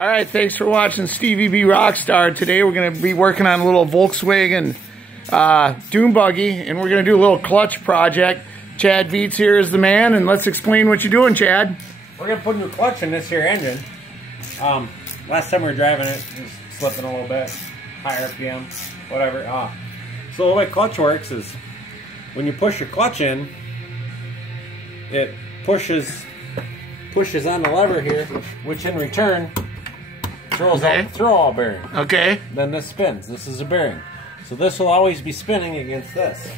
All right, thanks for watching Stevie B Rockstar. Today we're going to be working on a little Volkswagen dune buggy, and we're going to do a little clutch project. Chad Viets here is the man, and let's explain what you're doing, Chad. We're going to put a new clutch in this here engine. Last time we were driving it, it was slipping a little bit, high RPM, whatever. So the way clutch works is when you push your clutch in, it pushes on the lever here, which in return throws out the throw-all bearing. Okay. Then this spins. This is a bearing. So this will always be spinning against this.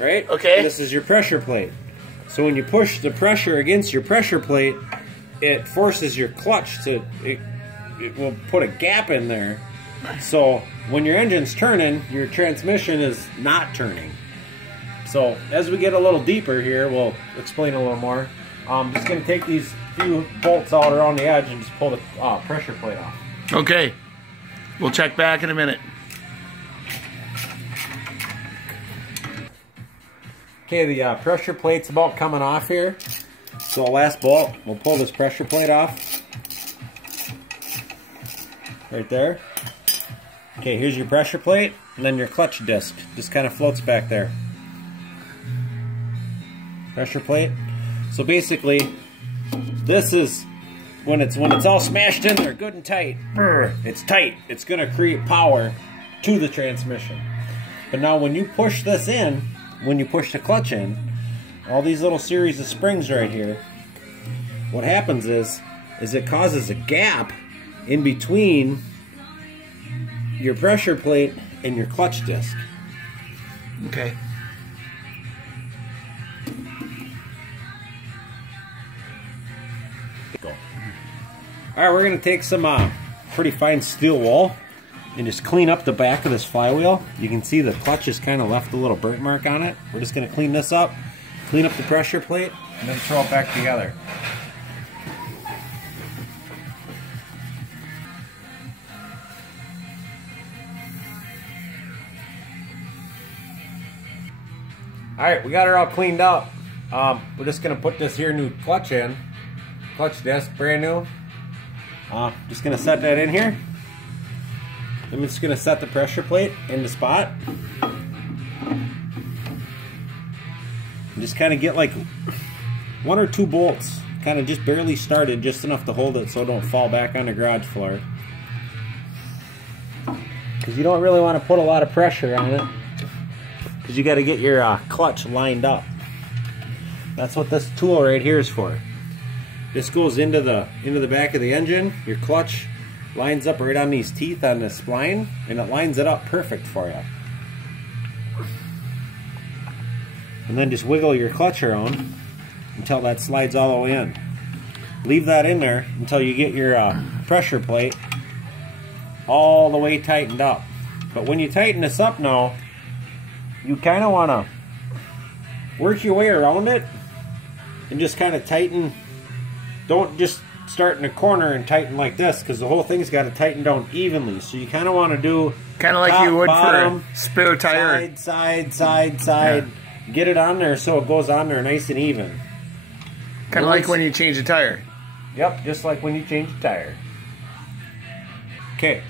Right? Okay. And this is your pressure plate. So when you push the pressure against your pressure plate, it forces your clutch to, it will put a gap in there. So when your engine's turning, your transmission is not turning. So as we get a little deeper here, we'll explain a little more. I'm just going to take these few bolts out around the edge and just pull the pressure plate off. Okay. We'll check back in a minute. Okay, the pressure plate's about coming off here. So the last bolt, we'll pull this pressure plate off. Right there. Okay, here's your pressure plate, and then your clutch disc just kind of floats back there. Pressure plate. So basically, this is when it's all smashed in there, good and tight. It's tight. It's going to create power to the transmission. But now when you push this in, when you push the clutch in, all these little series of springs right here, what happens is it causes a gap in between your pressure plate and your clutch disc. Okay. Alright, we're going to take some pretty fine steel wool and just clean up the back of this flywheel. You can see the clutch has kind of left a little burnt mark on it. We're just going to clean this up, clean up the pressure plate, and then throw it back together. Alright, we got her all cleaned up. We're just going to put this here new clutch in. Clutch disc, brand new. Just going to set that in here. I'm just going to set the pressure plate in the spot. And just kind of get like 1 or 2 bolts, kind of just barely started, just enough to hold it so it don't fall back on the garage floor. Because you don't really want to put a lot of pressure on it, because you got to get your clutch lined up. That's what this tool right here is for. This goes into the back of the engine. Your clutch lines up right on these teeth on the spline, and it lines it up perfect for you. And then just wiggle your clutch around until that slides all the way in. Leave that in there until you get your pressure plate all the way tightened up. But when you tighten this up now, you kind of want to work your way around it and just kind of tighten. Don't just start in a corner and tighten like this, because the whole thing's got to tighten down evenly. So you kind of want to do kind of like top, you would bottom, for a spare tire. Side. Yeah. Get it on there so it goes on there nice and even. Kind of like when you change a tire. Yep, just like when you change a tire. Okay,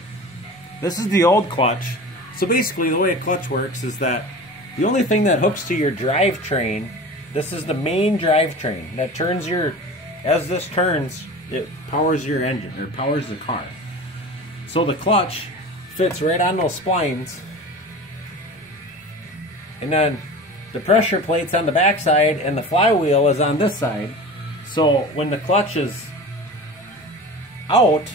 this is the old clutch. So basically the way a clutch works is that the only thing that hooks to your drivetrain, this is the main drivetrain that turns your, as this turns, it powers your engine, or powers the car. So the clutch fits right on those splines, and then the pressure plate's on the back side and the flywheel is on this side. So when the clutch is out,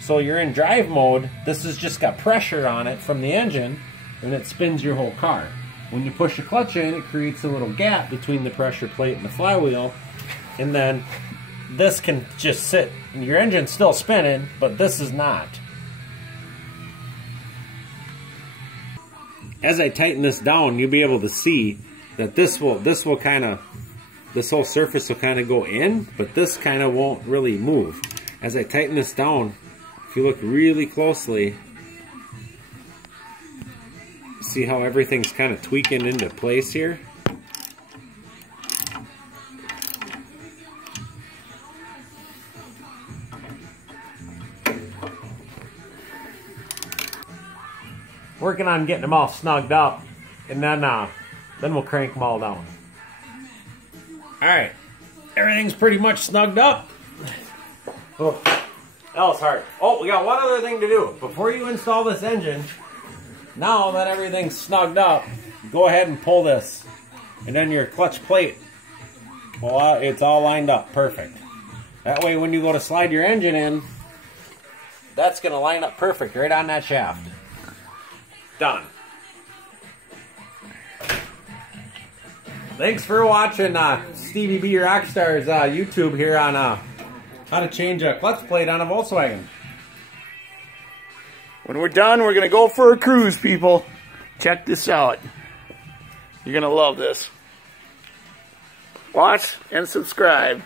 so you're in drive mode, this has just got pressure on it from the engine, and it spins your whole car. When you push the clutch in, it creates a little gap between the pressure plate and the flywheel, and then this can just sit. Your engine's still spinning, but this is not. As I tighten this down, you'll be able to see that this whole surface will kind of go in, but this kind of won't really move. As I tighten this down, if you look really closely, see how everything's kind of tweaking into place here? working on getting them all snugged up, and then we'll crank them all down. All right, everything's pretty much snugged up. Oh, that was hard. Oh, we got one other thing to do. Before you install this engine, now that everything's snugged up, go ahead and pull this. And then your clutch plate, well, it's all lined up perfect. That way when you go to slide your engine in, that's going to line up perfect right on that shaft. Done. Thanks for watching Stevie B Rockstar's YouTube here on how to change a clutch plate on a Volkswagen. When we're done, we're going to go for a cruise, people. Check this out. You're going to love this. Watch and subscribe.